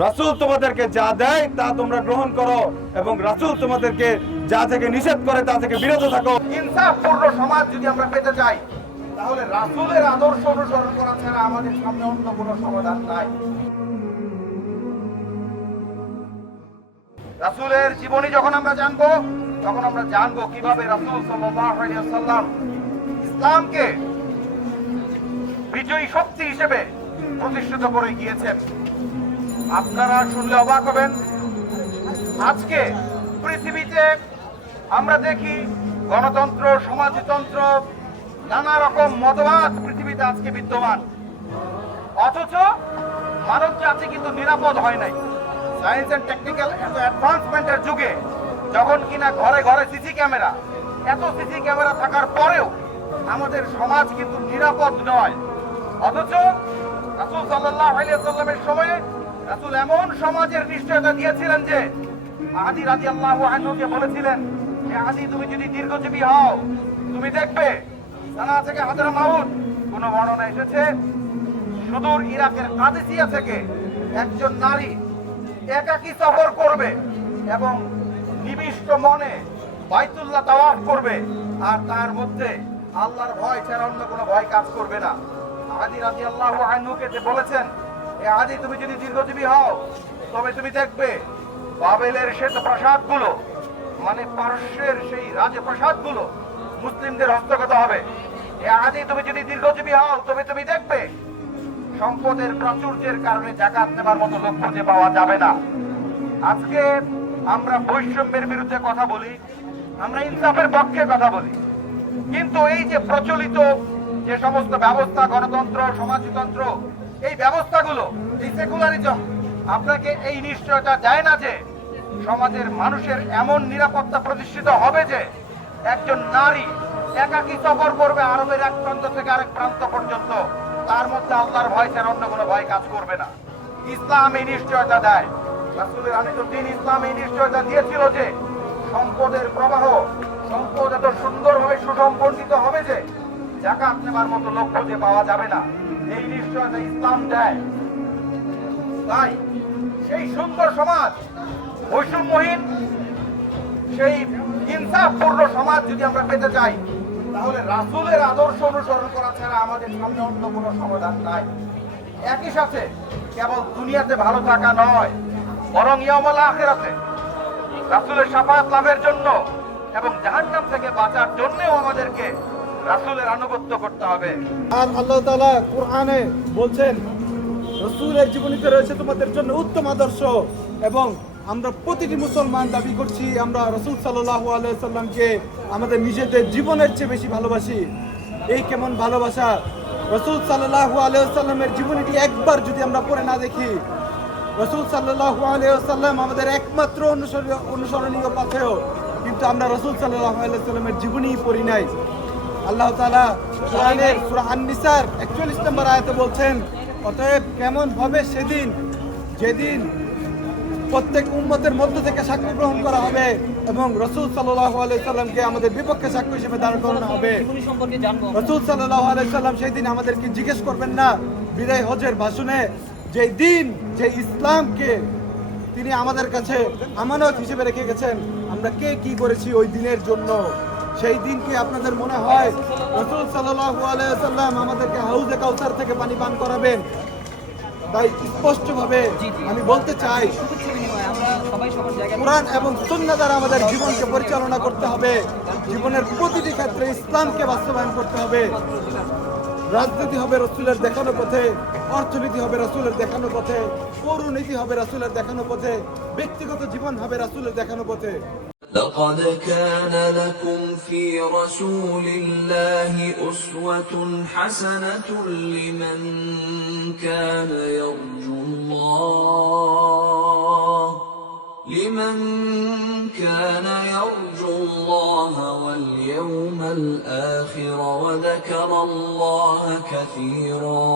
রাসূল তোমাদেরকে যা দেয় তা তোমরা গ্রহণ করো এবং রাসূল তোমাদেরকে যা থেকে নিষেধ করে তা থেকে বিরত থাকো। ইনসাফপূর্ণ সমাজ যদি আমরা পেতে চাই তাহলে রাসূলের আদর্শ অনুসরণ করা ছাড়া আমাদের সামনে অন্য কোনো সমাধান নাই। রাসূলের জীবনী যখন আমরা জানবো তখন আমরা জানবো কিভাবে রাসূল সাল্লাল্লাহু আলাইহি ওয়াসাল্লাম ইসলামকে বিজয়ী শক্তি হিসেবে প্রতিষ্ঠিত করে গিয়েছেন। আপনারা শুনলে অবাক হবেন, আজকে পৃথিবীতে আমরা দেখি গণতন্ত্র, সমাজতন্ত্র, নানা রকম মতবাদ পৃথিবীতে আজকে বিদ্যমান, অথচ মানব জাতি কিন্তু নিরাপদ হয় নাই। সায়েন্স এন্ড টেকনিক্যাল এত অ্যাডভান্সমেন্টের যুগে যখন কিনা ঘরে ঘরে সিসি ক্যামেরা, এত সিসি ক্যামেরা থাকার পরেও আমাদের সমাজ কিন্তু নিরাপদ নয়। অথচ রাসূল সাল্লাল্লাহু আলাইহি ওয়াসাল্লামের সময়ে রাসূল এমন সমাজের নিশ্চয়তা দিয়েছিলেন যে আদি রাদিয়াল্লাহু আনহুকে বলেছিলেন যে আদি তুমি যদি দীর্ঘজীবী হও তুমি দেখবে সানা থেকে হাজরামাউত কোন বর্ণনা এসেছে সুদূর ইরাকের কাদেসিয়া থেকে একজন নারী একাকী সফর করবে এবং নিবিষ্ট মনে বাইতুল্লাহ তাওয়াফ করবে, আর তার মধ্যে আল্লাহর ভয় ছাড়া অন্য কোনো ভয় কাজ করবে না। আদি রাদিয়াল্লাহু আনহুকে যে বলেছেন এ আদি তুমি যদি দীর্ঘজীবী হও তবে তুমি দেখবে বাবেলের শ্বেত প্রাসাদগুলো মানে পারস্যের সেই রাজপ্রাসাদগুলো মুসলিমদের হস্তগত হবে। এ আদি তুমি যদি দীর্ঘজীবী হও তবে তুমি দেখবে সম্পদের প্রাচুর্যের কারণে যাকাত নেবার মতো লোক খুঁজে পাওয়া যাবে না। আজকে আমরা বৈষম্যের বিরুদ্ধে কথা বলি, আমরা ইনসাফের পক্ষে কথা বলি, কিন্তু এই যে প্রচলিত যে সমস্ত ব্যবস্থা, গণতন্ত্র, সমাজতন্ত্র, এই ব্যবস্থাগুলো, এই সেকুলারিজম আপনাকে এই নিশ্চয়তা দেয় না যে সমাজের মানুষের এমন নিরাপত্তা প্রতিষ্ঠিত হবে যে একজন নারী একাকী সফর করবে আরবের এক প্রান্ত থেকে আরেক প্রান্ত পর্যন্ত, তার মধ্যে আল্লাহর ভয় ছাড়া অন্য কোনো ভয় কাজ করবে না। ইসলাম এই নিশ্চয়তা দেয়। রাসূলের আনিত দ্বীন ইসলাম এই নিশ্চয়তা দিয়েছিল যে সম্পদের প্রবাহ, সম্পদ এত সুন্দরভাবে সুসম্পন্নিত হবে যে যাকাত নেবার মতো লোক খুঁজে পাওয়া যাবে না। এই নিশ্চয়তা ইসলাম দেয়। তাই সেই সুন্দর সমাজ, বৈষম্যহীন সেই ইনসাফপূর্ণ সমাজ যদি আমরা পেতে চাই তাহলে রাসূলের আদর্শ অনুসরণ করা ছাড়া আমাদের সামনে অন্য কোনো সমাধান নাই। একই সাথে কেবল দুনিয়াতে ভালো থাকা নয়, বরং ইয়াউমুল আখিরাতে রাসূলের শাফাআত লাভের জন্য এবং জাহান্নাম থেকে বাঁচার জন্যও আমাদেরকে রাসূলের আনুগত্য করতে হবে। আর আল্লাহ তাআলা কোরআনে বলছেন রাসূলের জীবনীতে রয়েছে তোমাদের জন্য উত্তম আদর্শ, এবং আমরা প্রতিটি মুসলমান দাবি করছি আমরা রাসূল সাল্লাল্লাহু আলাইহি সাল্লামকে আমাদের নিজেদের জীবনের চেয়ে বেশি ভালোবাসি। এই কেমন ভালোবাসা! রাসূল সাল্লাল্লাহু আলাইহি সাল্লামের জীবনীটি একবার যদি আমরা পড়ে না দেখি, রাসূল সাল্লাল্লাহু আলাইহি সাল্লাম আমাদের একমাত্র অনুসরণীয় পাথেয়, কিন্তু আমরা রাসূল সাল্লাল্লাহু আলাইহি সাল্লামের জীবনী পড়ি নাই। আল্লাহ তাআলা কোরআনের সূরা আন-নিসার 41 নম্বর আয়াতে বলছেন, অতএব কেমন হবে সেদিন যেদিন প্রত্যেক উম্মতের মধ্য থেকে সাক্ষ্য গ্রহণ করা হবে এবং রাসূল সাল্লাল্লাহু আলাইহি সাল্লামকে আমাদের বিপক্ষে সাক্ষ্য হিসেবে দাঁড় করানো হবে। রাসূল সাল্লাল্লাহু আলাইহি সাল্লাম সেই দিন আমাদেরকে জিজ্ঞেস করবেন না বিদায় হজের ভাষণে, যে দিন, যে ইসলামকে তিনি আমাদের কাছে আমানত হিসেবে রেখে গেছেন, আমরা কে কি করেছি ওই দিনের জন্য। সেই দিন কি আপনাদের মনে হয় রাসূল সাল্লাল্লাহু আলাইহি সাল্লাম আমাদেরকে হাউজে কাউসার থেকে পানি পান করাবেন? তাই স্পষ্টভাবে আমি বলতে চাই, কোরআন এবং সুন্নাহ দ্বারা আমাদের জীবনকে পরিচালনা করতে হবে। জীবনের প্রতিটি ক্ষেত্রে ইসলামকে বাস্তবায়ন করতে হবে। রাজনীতি হবে রাসূলের দেখানো পথে, অর্থনীতি হবে রাসূলের দেখানো পথে, পৌরনীতি হবে রাসূলের দেখানো পথে, ব্যক্তিগত জীবন হবে রাসূলের দেখানো পথে। لقد كان لكم في رسول الله أسوة حسنة لمن كان يرجو الله واليوم الآخر وذكر الله كثيرا